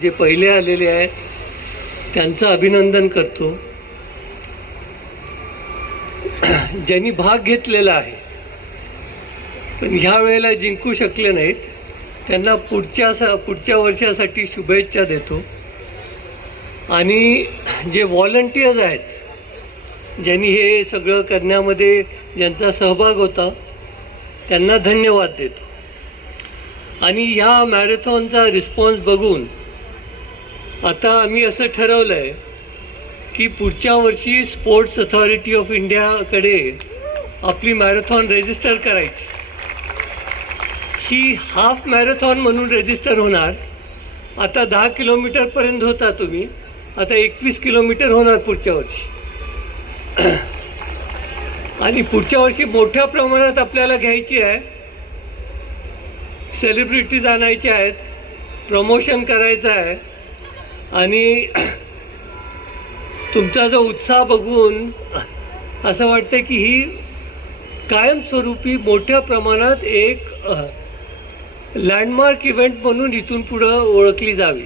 जे पहिले आलेले आहेत त्यांचं अभिनंदन करतो. ज्यांनी भाग घेतलेला आहे पण ह्या वेळेला जिंकू शकले नाहीत त्यांना पुढच्या स पुढच्या वर्षासाठी शुभेच्छा देतो. आणि जे व्हॉलंटियर्स आहेत ज्यांनी हे सगळं करण्यामध्ये ज्यांचा सहभाग होता त्यांना धन्यवाद देतो. आणि ह्या मॅरेथॉनचा रिस्पॉन्स बघून आता आम्ही असं ठरवलं आहे की पुढच्या वर्षी स्पोर्ट्स अथॉरिटी ऑफ इंडियाकडे आपली मॅरेथॉन रेजिस्टर करायची. ही हाफ मॅरेथॉन म्हणून रेजिस्टर होणार. आता दहा किलोमीटरपर्यंत होता तुम्ही. आता एकवीस किलोमीटर होणार पुढच्या वर्षी. आणि पुढच्या वर्षी मोठ्या प्रमाणात आपल्याला घ्यायची आहे. सेलिब्रिटीज आणायचे आहेत. प्रमोशन करायचं आहे. आणि तुमचा जो उत्साह बघून असं वाटतं की ही कायमस्वरूपी मोठ्या प्रमाणात एक लँडमार्क इव्हेंट म्हणून इथून पुढं ओळखली जावी.